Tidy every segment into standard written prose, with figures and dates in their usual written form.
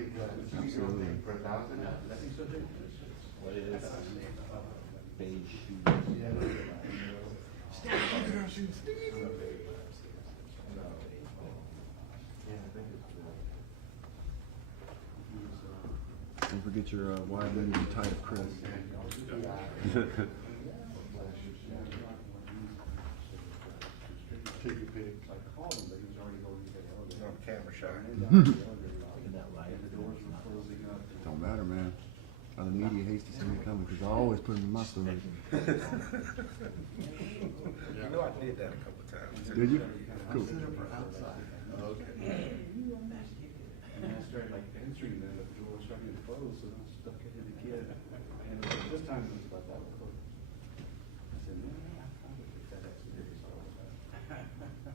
take Absolutely. for 1,000. What it is? Beige shoes. Don't forget your wide lens and tight, Chris. Take a pic. On camera shot. Don't matter, man. The media hates to see me coming because I always put them in my story. You know I did that a couple times. Too. Did you? Cool. Okay. And I started like answering them, but the door was starting to close, so I stuck it in the kid. And this time it was about that close. I said, no, I probably get that accident.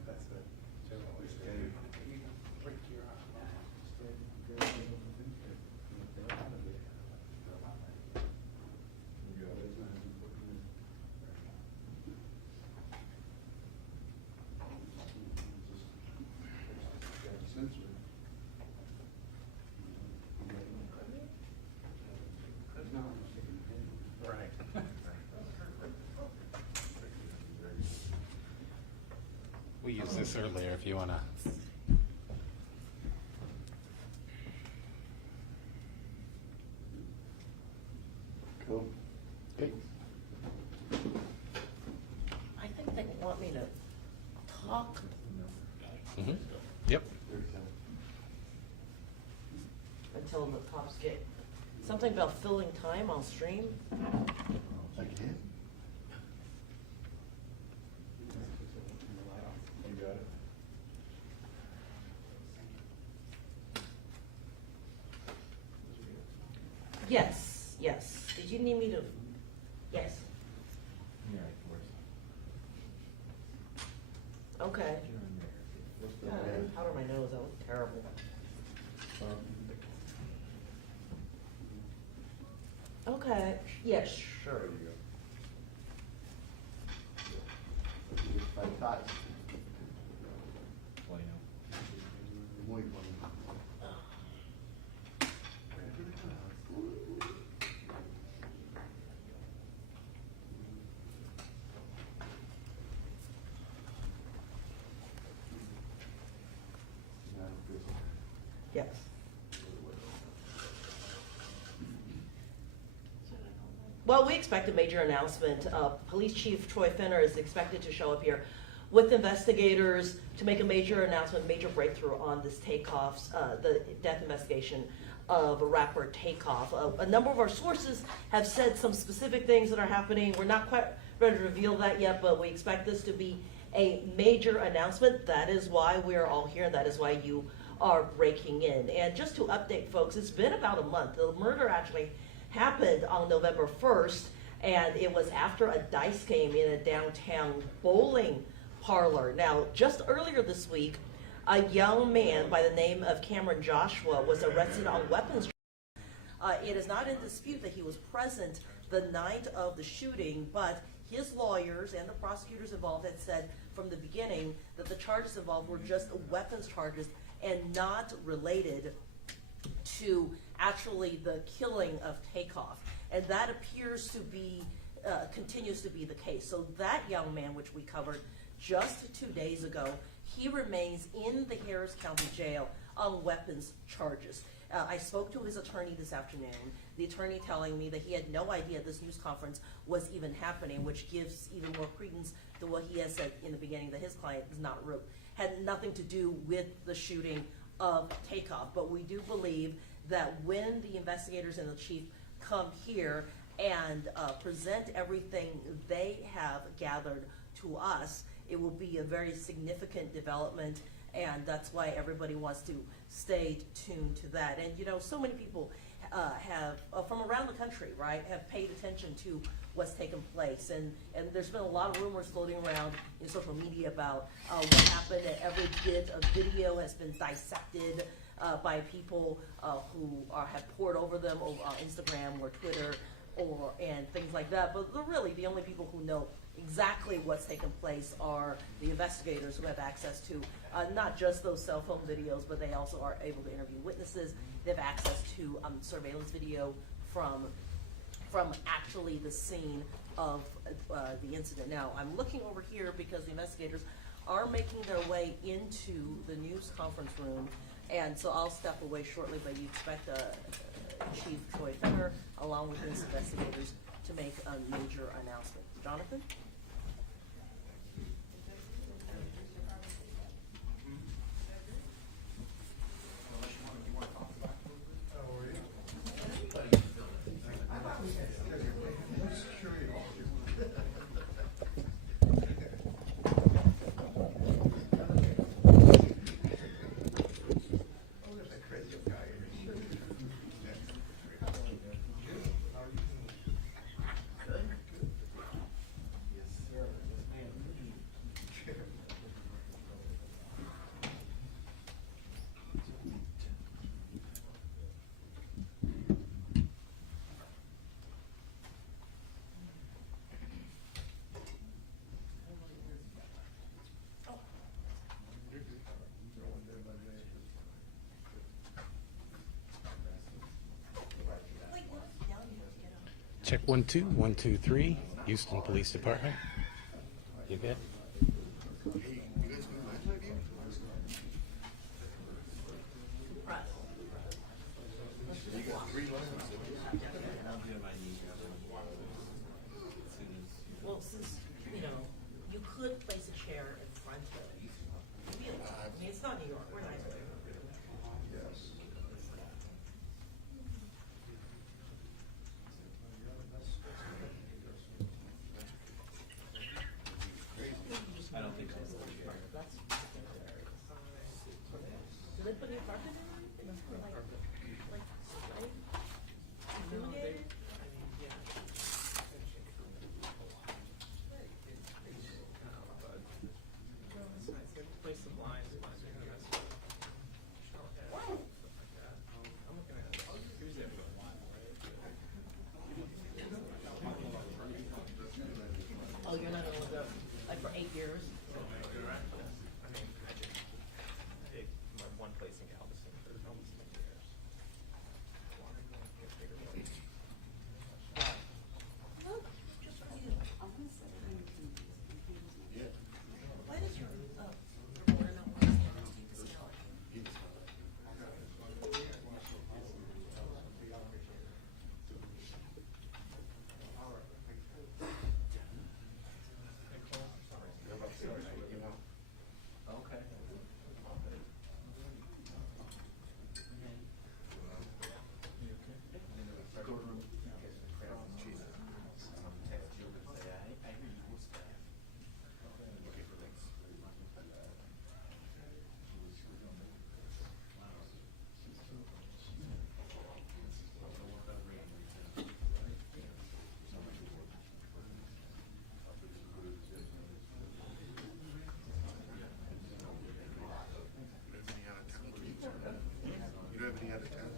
That's it. Right. We used this earlier if you want to. Cool. Okay. I think they want me to talk Mm-hmm. Yep. until the cops get, something about filling time on stream. Again? You got it? Yes, yes. Did you need me to? Yes. Okay. God, I didn't powder my nose. That looked terrible. Okay. Yeah, sure. Fantastic. Muy bueno. Yes. Well, we expect a major announcement. Police Chief Troy Finner is expected to show up here with investigators to make a major announcement, major breakthrough on this TakeOff's, the death investigation of a rapper TakeOff. A number of our sources have said some specific things that are happening. We're not quite ready to reveal that yet, but we expect this to be a major announcement. That is why we're all here. That is why you are breaking in. And just to update folks, it's been about a month. The murder actually happened on November 1st, and it was after a dice game in a downtown bowling parlor. Now, just earlier this week, a young man by the name of Cameron Joshua was arrested on weapons. It is not in dispute that he was present the night of the shooting, but his lawyers and the prosecutors involved had said from the beginning that the charges involved were just weapons charges and not related to actually the killing of TakeOff. And that appears to be, continues to be the case. So that young man, which we covered just 2 days ago, he remains in the Harris County Jail on weapons charges. I spoke to his attorney this afternoon, the attorney telling me that he had no idea this news conference was even happening, which gives even more credence to what he has said in the beginning, that his client is not had nothing to do with the shooting of TakeOff. But we do believe that when the investigators and the chief come here and present everything they have gathered to us, it will be a very significant development, and that's why everybody wants to stay tuned to that. And you know, so many people have, from around the country, right, have paid attention to what's taken place. And there's been a lot of rumors floating around in social media about what happened, and every bit of video has been dissected by people who have poured over them over Instagram or Twitter and things like that. But really, the only people who know exactly what's taken place are the investigators who have access to not just those cell phone videos, but they also are able to interview witnesses. They have access to surveillance video from actually the scene of the incident. Now, I'm looking over here because the investigators are making their way into the news conference room, and so I'll step away shortly, but you expect Chief Troy Fenner, along with his investigators, to make a major announcement. Jonathan? Check 1 2 1 2 3. Houston Police Department. You good? Well, since, you could place a chair in front of it. I mean, it's not New York, we're not. I don't think so. Do they put new carpet in or anything? Like, right? Illuminated? Place the blinds. Oh, you're not gonna go, like, for 8 years? One place in Galveston for almost 10 years. Just for you. Why did you, we're not watching this now. Okay. You don't have any out of town?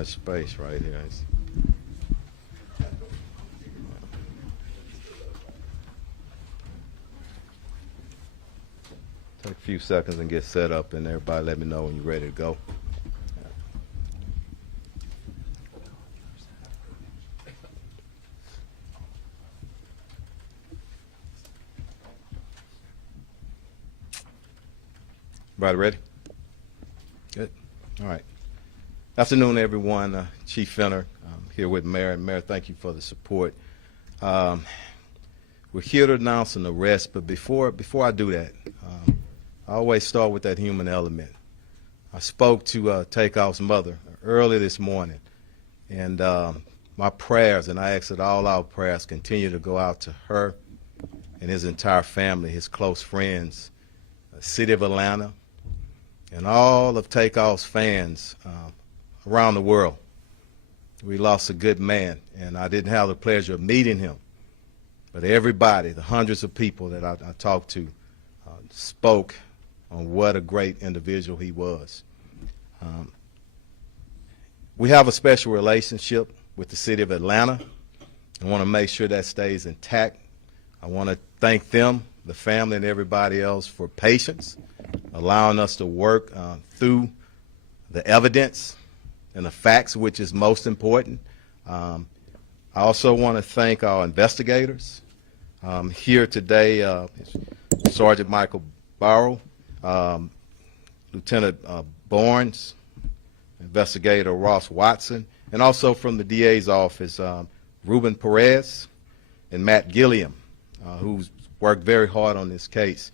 much space right here. Take a few seconds and get set up, and everybody let me know when you're ready to go. Everybody ready? Good. All right. Afternoon, everyone. Chief Fenner here with Mayor. And Mayor, thank you for the support. We're here to announce an arrest, but before I do that, I always start with that human element. I spoke to TakeOff's mother early this morning, and my prayers, and I ask that all our prayers continue to go out to her and his entire family, his close friends, the city of Atlanta, and all of TakeOff's fans around the world. We lost a good man, and I didn't have the pleasure of meeting him. But everybody, the hundreds of people that I talked to, spoke on what a great individual he was. We have a special relationship with the city of Atlanta. I want to make sure that stays intact. I want to thank them, the family, and everybody else for patience, allowing us to work through the evidence and the facts, which is most important. I also want to thank our investigators. Here today, Sergeant Michael Barrow, Lieutenant Barnes, Investigator Ross Watson, and also from the DA's office, Ruben Perez and Matt Gilliam, who's worked very hard on this case.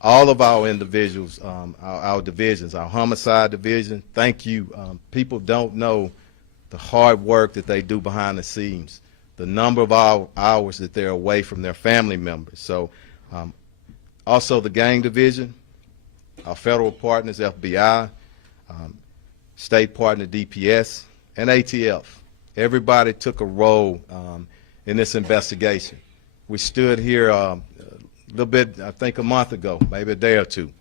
All of our individuals, our divisions, our homicide division, thank you. People don't know the hard work that they do behind the scenes, the number of hours that they're away from their family members. So also the gang division, our federal partners, FBI, state partner DPS, and ATF. Everybody took a role in this investigation. We stood here a little bit, I think a month ago, maybe a day or two,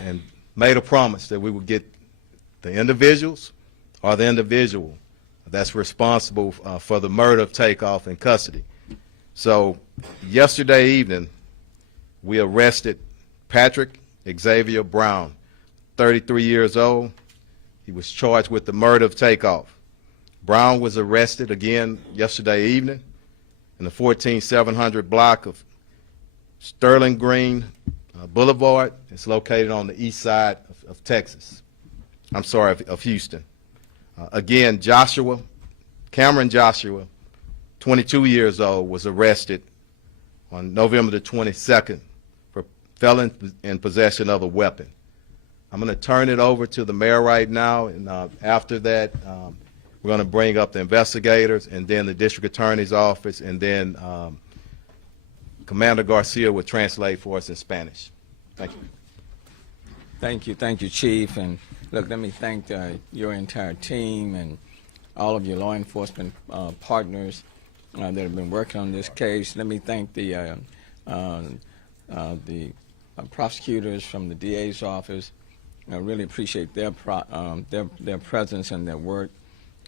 and made a promise that we would get the individuals or the individual that's responsible for the murder of TakeOff in custody. So yesterday evening, we arrested Patrick Xavier Brown, 33 years old. He was charged with the murder of TakeOff. Brown was arrested again yesterday evening in the 14700 block of Sterling Green Boulevard. It's located on the east side of Texas. I'm sorry, of Houston. Again, Cameron Joshua, 22 years old, was arrested on November the 22nd for felon in possession of a weapon. I'm going to turn it over to the mayor right now, and after that, we're going to bring up the investigators and then the district attorney's office, and then Commander Garcia will translate for us in Spanish. Thank you. Thank you, Chief. And look, let me thank your entire team and all of your law enforcement partners that have been working on this case. Let me thank the prosecutors from the DA's office. I really appreciate their presence and their work.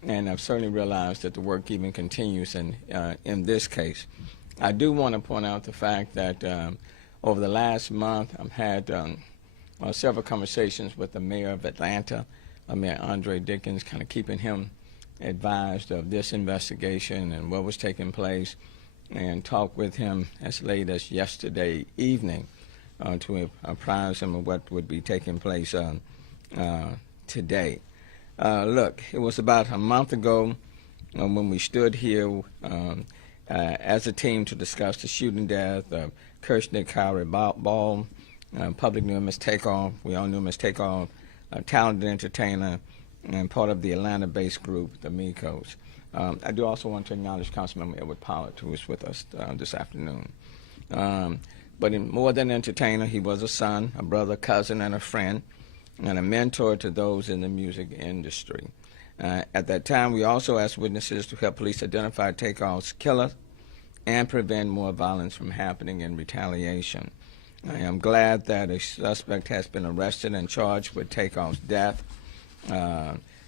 And I've certainly realized that the work even continues in this case. I do want to point out the fact that over the last month, I've had several conversations with the mayor of Atlanta, Mayor Andre Dickens, kind of keeping him advised of this investigation and what was taking place, and talked with him as late as yesterday evening to apprise him of what would be taking place today. Look, it was about a month ago when we stood here as a team to discuss the shooting death of Kirshner Kyrie Ball. Public knew him as TakeOff. We all knew him as TakeOff, a talented entertainer and part of the Atlanta-based group, the Migos. I do also want to acknowledge Councilmember Edward Pollard, who is with us this afternoon. But more than an entertainer, he was a son, a brother, cousin, and a friend, and a mentor to those in the music industry. At that time, we also asked witnesses to help police identify TakeOff's killer and prevent more violence from happening in retaliation. I am glad that a suspect has been arrested and charged with TakeOff's death.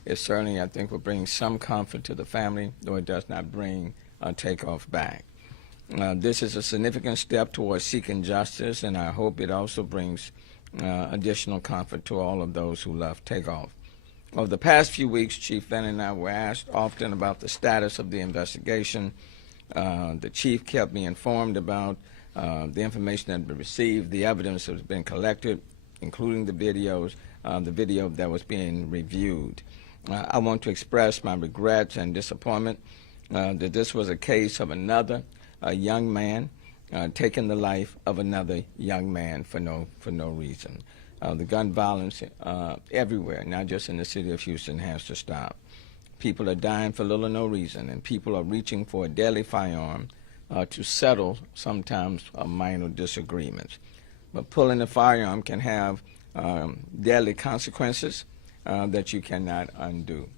it certainly, I think, will bring some comfort to the family, though it does not bring TakeOff back. This is a significant step towards seeking justice, and I hope it also brings additional comfort to all of those who love TakeOff. Over the past few weeks, Chief Fenner and I were asked often about the status of the investigation. The chief kept me informed about the information that had been received, the evidence that has been collected, including the videos, the video that was being reviewed. I want to express my regrets and disappointment that this was a case of another young man taking the life of another young man for no reason. The gun violence everywhere, not just in the city of Houston, has to stop. People are dying for little or no reason, and people are reaching for a deadly firearm to settle sometimes minor disagreements. But pulling a firearm can have deadly consequences that you cannot undo.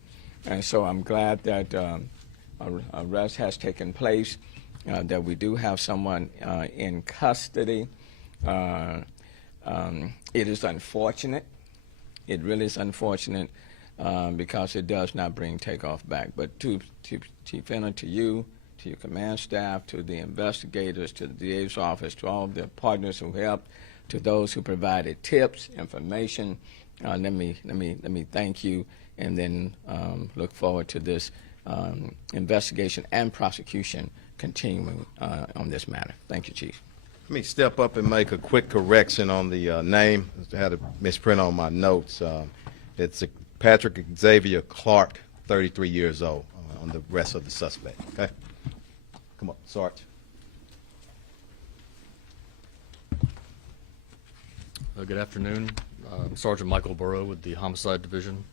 And so I'm glad that arrest has taken place, that we do have someone in custody. It is unfortunate. It really is unfortunate because it does not bring TakeOff back. But to Chief Fenner, to you, to your command staff, to the investigators, to the DA's office, to all of the partners who helped, to those who provided tips, information, let me thank you, and then look forward to this investigation and prosecution continuing on this matter. Thank you, Chief. Let me step up and make a quick correction on the name. I had a misprint on my notes. It's Patrick Xavier Clark, 33 years old, on the rest of the suspect. Okay? Come on, Sarge. Good afternoon. I'm Sergeant Michael Burrow with the Homicide Division.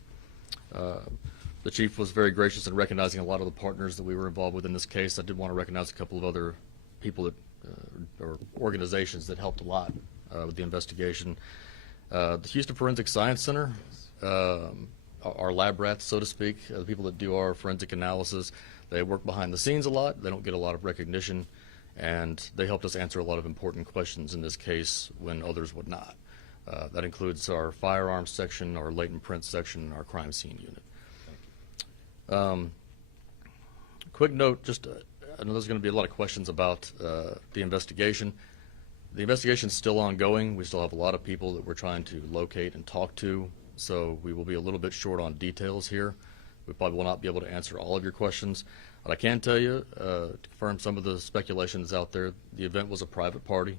The chief was very gracious in recognizing a lot of the partners that we were involved with in this case. I did want to recognize a couple of other people that, or organizations that helped a lot with the investigation. The Houston Forensic Science Center, our lab rats, so to speak, the people that do our forensic analysis, they work behind the scenes a lot. They don't get a lot of recognition, and they helped us answer a lot of important questions in this case when others would not. That includes our firearms section, our latent print section, and our crime scene unit. Quick note, I know there's going to be a lot of questions about the investigation. The investigation is still ongoing. We still have a lot of people that we're trying to locate and talk to, so we will be a little bit short on details here. We probably will not be able to answer all of your questions. But I can tell you, to confirm some of the speculations out there, the event was a private party.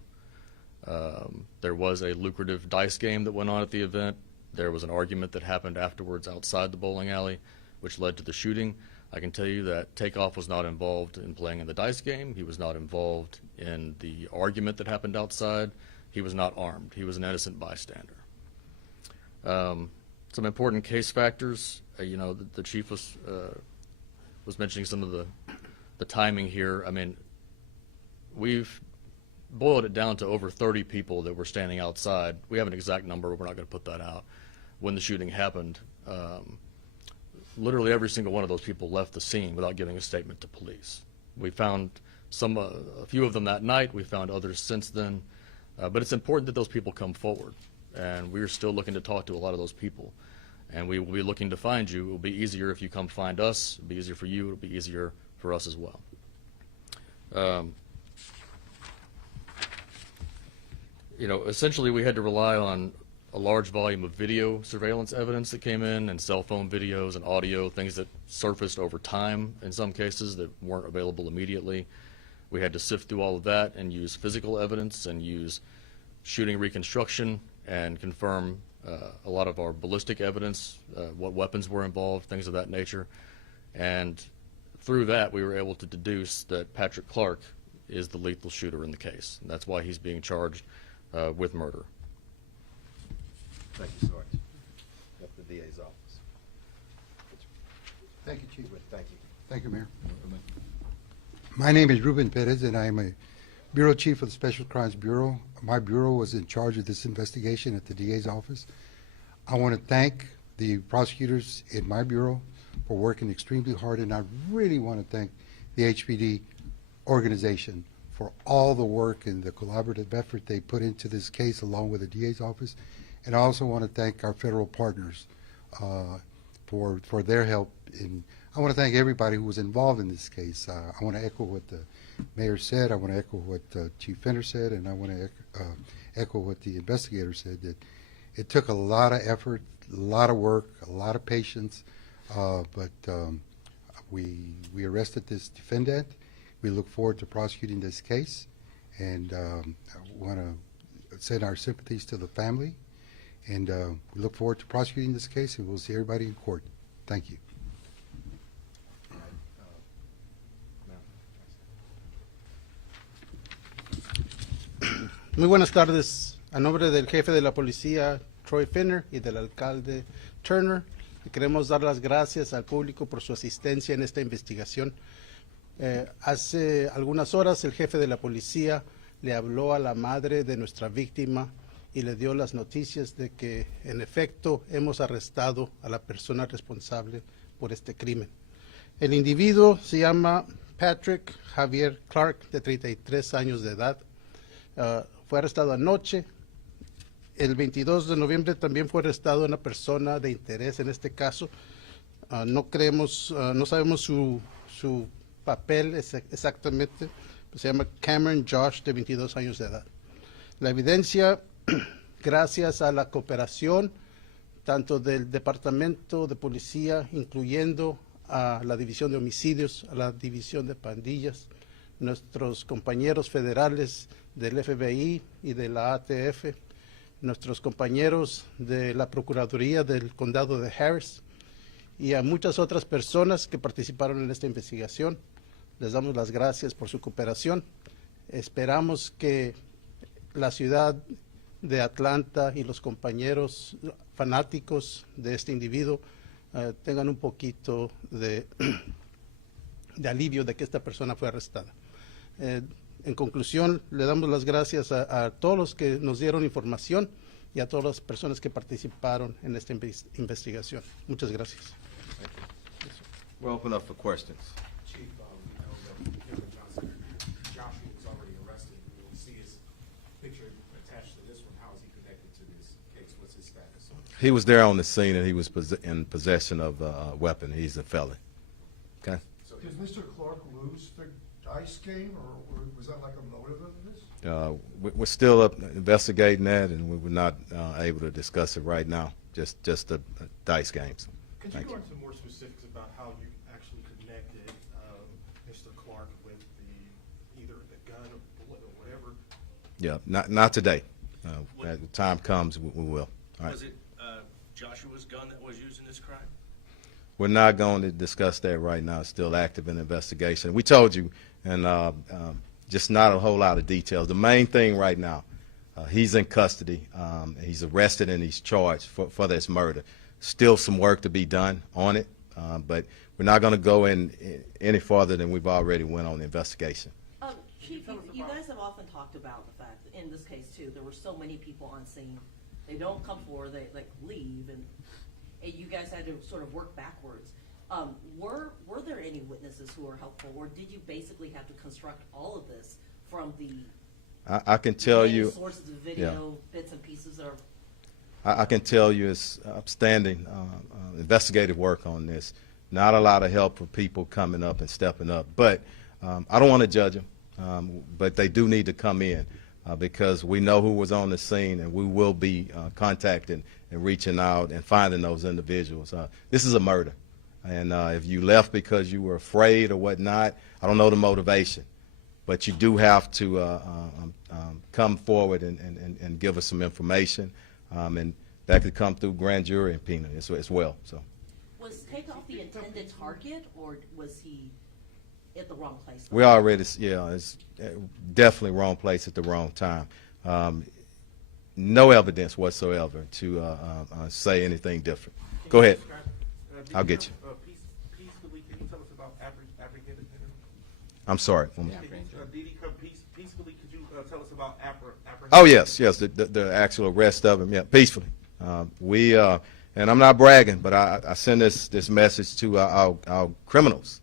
There was a lucrative dice game that went on at the event. There was an argument that happened afterwards outside the bowling alley, which led to the shooting. I can tell you that TakeOff was not involved in playing in the dice game. He was not involved in the argument that happened outside. He was not armed. He was an innocent bystander. Some important case factors. The chief was mentioning some of the timing here. I mean, we've boiled it down to over 30 people that were standing outside. We have an exact number. We're not going to put that out. When the shooting happened, literally every single one of those people left the scene without giving a statement to police. We found a few of them that night. We found others since then. But it's important that those people come forward. And we're still looking to talk to a lot of those people. And we will be looking to find you. It will be easier if you come find us. It'll be easier for you. It'll be easier for us as well. Essentially we had to rely on a large volume of video surveillance evidence that came in, and cell phone videos and audio, things that surfaced over time in some cases that weren't available immediately. We had to sift through all of that and use physical evidence and use shooting reconstruction and confirm a lot of our ballistic evidence, what weapons were involved, things of that nature. And through that, we were able to deduce that Patrick Clark is the lethal shooter in the case. And that's why he's being charged with murder. Thank you, Sarge. Up to the DA's office. Thank you, Chief. Thank you. Thank you, Mayor. My name is Ruben Perez, and I am a Bureau Chief of the Special Crimes Bureau. My bureau was in charge of this investigation at the DA's office. I want to thank the prosecutors in my bureau for working extremely hard, and I really want to thank the HPD organization for all the work and the collaborative effort they put into this case along with the DA's office. And I also want to thank our federal partners, for their help. I want to thank everybody who was involved in this case. I want to echo what the mayor said. I want to echo what Chief Fender said, and I want to echo what the investigator said, that it took a lot of effort, a lot of work, a lot of patience, but we arrested this defendant. We look forward to prosecuting this case, and I want to send our sympathies to the family, and we look forward to prosecuting this case, and we'll see everybody in court. Thank you. Muy buenas tardes. A nombre del jefe de la policía, Troy Finner, y del alcalde Turner, le queremos dar las gracias al público por su asistencia en esta investigación. Hace algunas horas el jefe de la policía le habló a la madre de nuestra víctima y le dio las noticias de que en efecto hemos arrestado a la persona responsable por este crimen. El individuo se llama Patrick Javier Clark, de 33 años de edad. Fue arrestado anoche. El 22 de noviembre también fue arrestado una persona de interés en este caso. No sabemos su papel exactamente. Se llama Cameron Josh, de 22 años de edad. La evidencia, gracias a la cooperación tanto del Departamento de Policía, incluyendo a la División de Homicidios, a la División de Pandillas, nuestros compañeros federales del FBI y de la ATF, nuestros compañeros de la Procuraduría del Condado de Harris y a muchas otras personas que participaron en esta investigación. Les damos las gracias por su cooperación. Esperamos que la ciudad de Atlanta y los compañeros fanáticos de este individuo tengan un poquito de alivio de que esta persona fue arrestada. En conclusión, le damos las gracias a todos los que nos dieron información y a todas las personas que participaron en esta investigación. Muchas gracias. We'll open up for questions. Chief, we know that Kevin Johnson, Joshua was already arrested. We see his picture attached to this one. How is he connected to this case? What's his status? He was there on the scene, and he was in possession of a weapon. He's a felon. Okay? So Did Mr. Clark lose the dice game, or was that like a motive of this? We're still investigating that, and we're not able to discuss it right now. Just the dice games. Could you go into more specifics about how you actually connected Mr. Clark with either the gun or bullet or whatever? Yeah, not today. As the time comes, we will. All right. Was it Joshua's gun that was used in this crime? We're not going to discuss that right now. It's still active in investigation. We told you, and just not a whole lot of details. The main thing right now, he's in custody. He's arrested and he's charged for this murder. Still some work to be done on it, but we're not going to go in any farther than we've already went on the investigation. Chief, you guys have often talked about the fact that in this case too, there were so many people on scene. They don't come forward, they like leave, and you guys had to sort of work backwards. Were there any witnesses who were helpful, or did you basically have to construct all of this from the I can tell you sources of video, bits and pieces that are? I can tell you it's upstanding investigative work on this. Not a lot of help for people coming up and stepping up, but I don't want to judge them, but they do need to come in because we know who was on the scene, and we will be contacting and reaching out and finding those individuals. This is a murder, and if you left because you were afraid or whatnot, I don't know the motivation, but you do have to come forward and give us some information. And that could come through grand jury subpoena as well. So, Was TakeOff the intended target, or was he at the wrong place? We already, it's definitely wrong place at the wrong time. No evidence whatsoever to say anything different. Go ahead. I'll get you. Peacefully, can you tell us about apprehended? I'm sorry. Did he come peacefully? Could you tell us about apprehended? Oh yes, the actual arrest of him. Yeah, peacefully. And I'm not bragging, but I send this message to our criminals.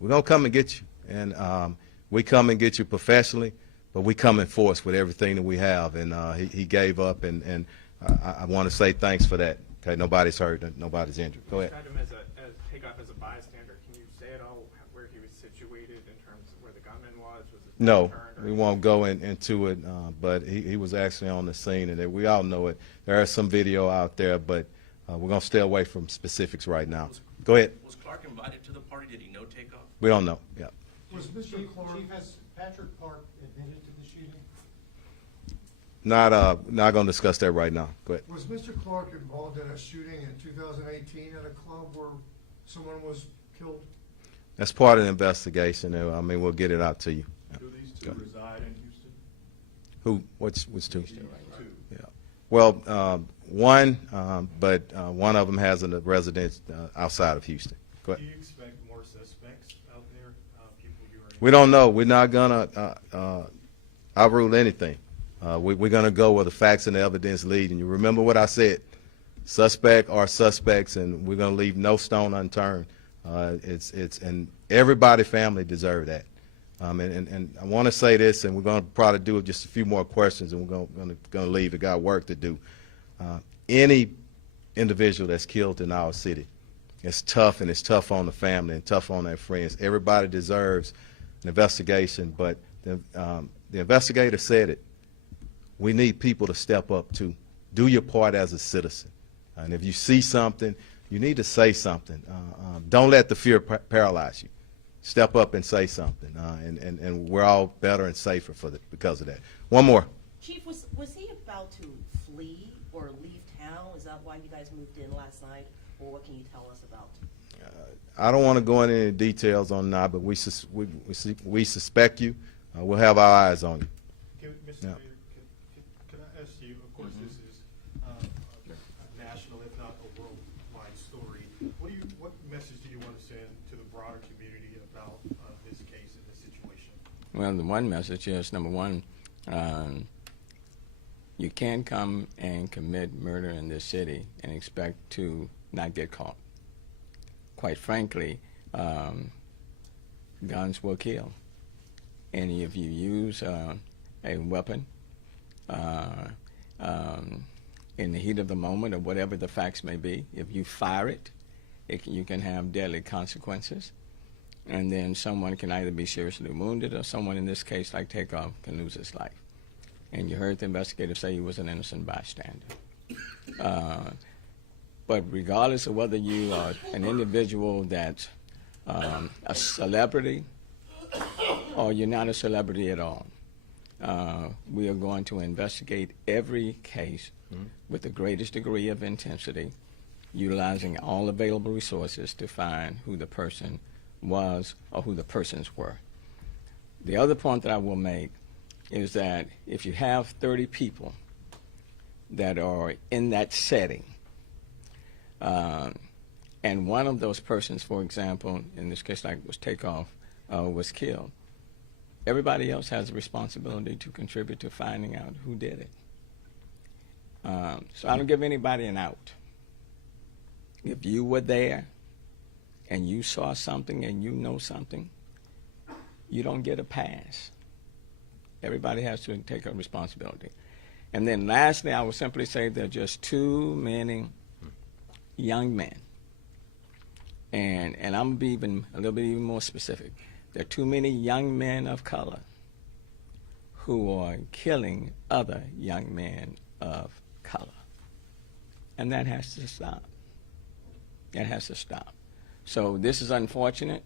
We're gonna come and get you, and we come and get you professionally, but we come in force with everything that we have. And he gave up, and I want to say thanks for that. Okay, nobody's hurt, nobody's injured. Go ahead. Described him as Takeoff as a bystander. Can you say at all where he was situated in terms of where the gunman was? Was his No, back turned, or we won't go into it, but he was actually on the scene, and we all know it. There is some video out there, but we're going to stay away from specifics right now. Go ahead. Was Clark invited to the party? Did he know Takeoff? We don't know. Yeah. Was Mr. Clark, Chief, has Patrick Clark admitted to the shooting? Not going to discuss that right now. Go ahead. Was Mr. Clark involved in a shooting in 2018 at a club where someone was killed? That's part of the investigation. I mean, we'll get it out to you. Do these two reside in Houston? Who? Which two? Two. Yeah. Well, one, but one of them has a residence outside of Houston. Go ahead. Do you expect more suspects out there? People you are. We don't know. We're not gonna outrule anything. We're gonna go where the facts and the evidence lead. And you remember what I said: suspect are suspects, and we're gonna leave no stone unturned. And everybody, family deserve that. And I want to say this, and we're going to probably do just a few more questions, and we're going to leave. We got work to do. Any individual that's killed in our city, it's tough, and it's tough on the family and tough on their friends. Everybody deserves an investigation, but the investigator said it. We need people to step up too. Do your part as a citizen. And if you see something, you need to say something. Don't let the fear paralyze you. Step up and say something, and we're all better and safer because of that. One more. Chief, was he about to flee or leave town? Is that why you guys moved in last night? Or what can you tell us about? I don't want to go into any details on that, but we suspect you. We'll have our eyes on you. Mr. Mayor, can I ask you, of course, this is a national, if not a worldwide story. What message do you want to send to the broader community about this case and this situation? Well, the one message is, number one, you can't come and commit murder in this city and expect to not get caught. Quite frankly, guns will kill. And if you use a weapon in the heat of the moment or whatever the facts may be, if you fire it, you can have deadly consequences. And then someone can either be seriously wounded or someone, in this case, like Takeoff, can lose his life. And you heard the investigator say he was an innocent bystander. But regardless of whether you are an individual that's a celebrity or you're not a celebrity at all, we are going to investigate every case with the greatest degree of intensity, utilizing all available resources to find who the person was or who the persons were. The other point that I will make is that if you have 30 people that are in that setting, and one of those persons, for example, in this case like was Takeoff, was killed, everybody else has a responsibility to contribute to finding out who did it. So I don't give anybody an out. If you were there and you saw something and you know something, you don't get a pass. Everybody has to take a responsibility. And then lastly, I will simply say there are just too many young men. And I'm going to be even a little bit even more specific. There are too many young men of color who are killing other young men of color. And that has to stop. That has to stop. So this is unfortunate.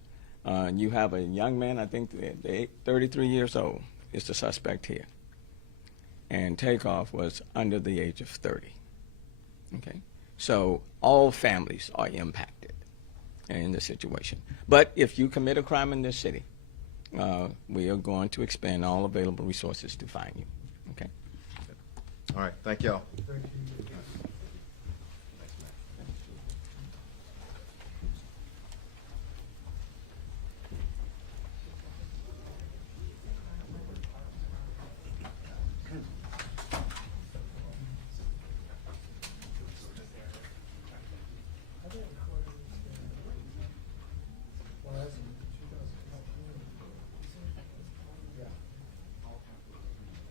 You have a young man, I think 33 years old, is the suspect here. And Takeoff was under the age of 30. Okay? So all families are impacted in this situation. But if you commit a crime in this city, we are going to expend all available resources to find you. Okay? All right. Thank y'all. Thank you.